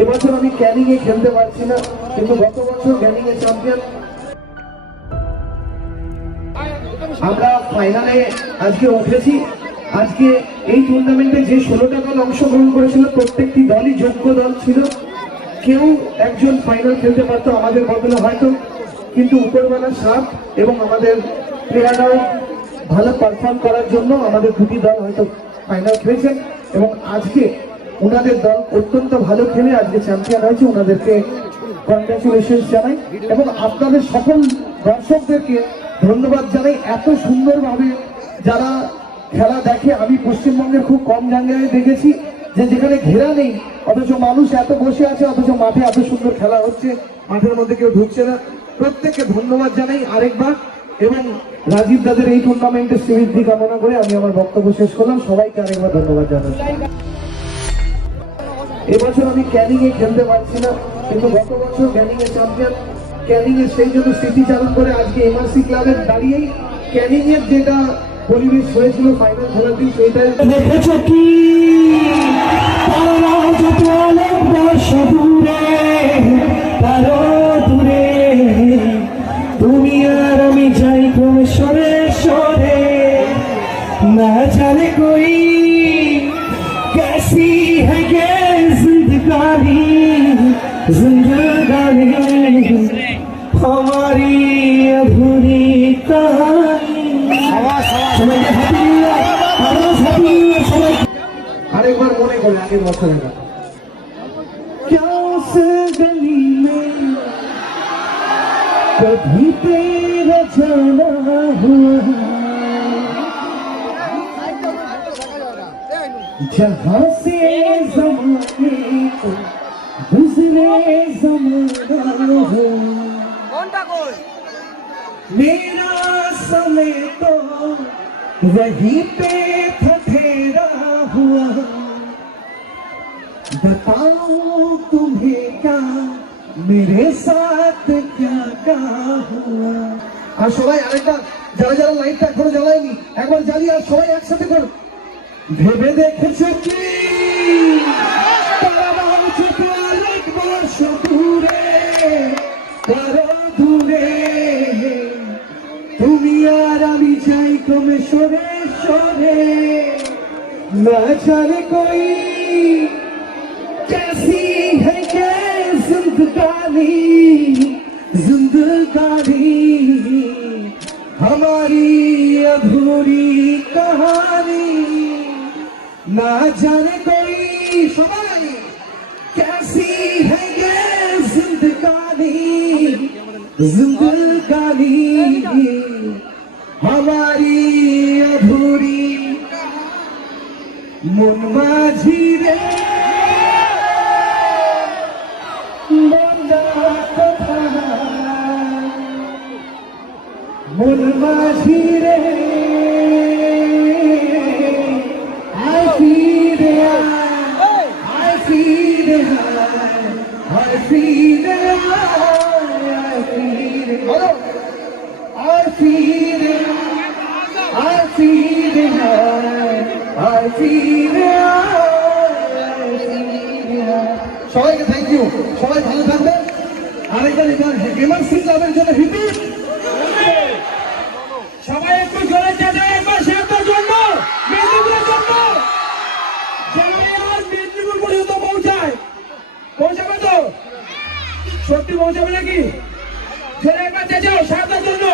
এবছর আমি ক্যানিং এ খেলতে পারছি না, কিন্তু গত বছর ক্যানিং এ চ্যাম্পিয়ন। আমরা ফাইনালে আজকে উঠেছি। আজকে এই টুর্নামেন্টে যে 16টা দল অংশগ্রহণ করেছিল, প্রত্যেকটি দলই যোগ্য দল ছিল। কেউ একজন ফাইনাল খেলতে পারতো আমাদের বদলে হয়তো, কিন্তু উপরবেলা সাপ এবং আমাদের প্লেয়াররাও ভালো পারফর্ম করার জন্য আমাদের দুটি দল হয়তো ফাইনাল খেলেছেন, এবং আজকে ওনাদের দল অত্যন্ত ভালো খেলে আজকে চ্যাম্পিয়ন হয়েছে। ওনাদেরকে কংগ্রাচুলেশন জানাই এবং আপনাদের সকল দর্শকদেরকে ধন্যবাদ জানাই। এত সুন্দরভাবে যারা খেলা দেখে, আমি পশ্চিমবঙ্গের খুব কম জায়গায় দেখেছি যে যেখানে ঘেরা নেই অথচ মানুষ এত বসে আছে, অথচ মাঠে এত সুন্দর খেলা হচ্ছে, মাঠের মধ্যে কেউ ঢুকছে না। প্রত্যেককে ধন্যবাদ জানাই আরেকবার, এবং রাজীব দাদের এই টুর্নামেন্টের শ্রীবৃদ্ধি কামনা করে আমি আমার বক্তব্য শেষ করলাম। সবাইকে আরেকবার ধন্যবাদ জানাই। এবছর আমি ক্যানিং এ খেলতে পারছি না, কিন্তু গত বছর ক্যানিং এ চ্যাম্পিয়ন। ক্যানিং এর সেই জন্য স্মৃতিচারণ করে আজকে এমআরসি ক্লাবের দাঁড়িয়েই ক্যানিং এর যেটা পরিবেশ হয়েছিল ফাইনাল খেলার দিন, সেইটাই দেখেছো কি তুমি আর আমি যাই ক্রমে সরে সরে, না জানে কই कैसी है ये जिंदगानी जिंदगानी हमारी अधूरी कहानी। আরেকবার মনে করে আগের বছরের কথা, क्या उस गली में कभी तेरा जाना हुआ, जहाँ से ज़माने को गुज़रे ज़माना हो, मेरा समय तो वहीं पे था ठहरा हुआ, बताओ तुम्हें क्या मेरे साथ क्या क्या हुआ। আর সবাই আরেকবার যারা যারা লাইটটা এখনো জ্বালায়নি একবার জ্বালিয়ে আর সবাই একসাথে করো। ভেবে দেখেছো কি অনেক বর্ষ দূরে দূরে, তুমি আর আমি যাই ক্রমে সরে সরে, না জানে কই कैसी है ये जिंदगानी जिंदगानी हमारी अधूरी कहानी, ना जाने कोई सवाल कैसी है ये जिंदगानी जिंदगानी हमारी अधूरी। मन माझी रे बंदा कथा, मन माझी रे সবাইকে থ্যাংক ইউ, সবাই ভালো থাকবেন। আরেকবার এমআরসি ক্লাবের জন্য হিপি সবাই একটু জোরে চেঁচে একবার শেয়ারের জন্য, মেদিনীপুরের জন্য, যেন আর মেদিনীপুর পর্যন্ত পৌঁছায়। পৌঁছাবে তো? সত্যি পৌঁছাবে নাকি? জোরে একবার চেঁচাও শেয়ারের জন্য।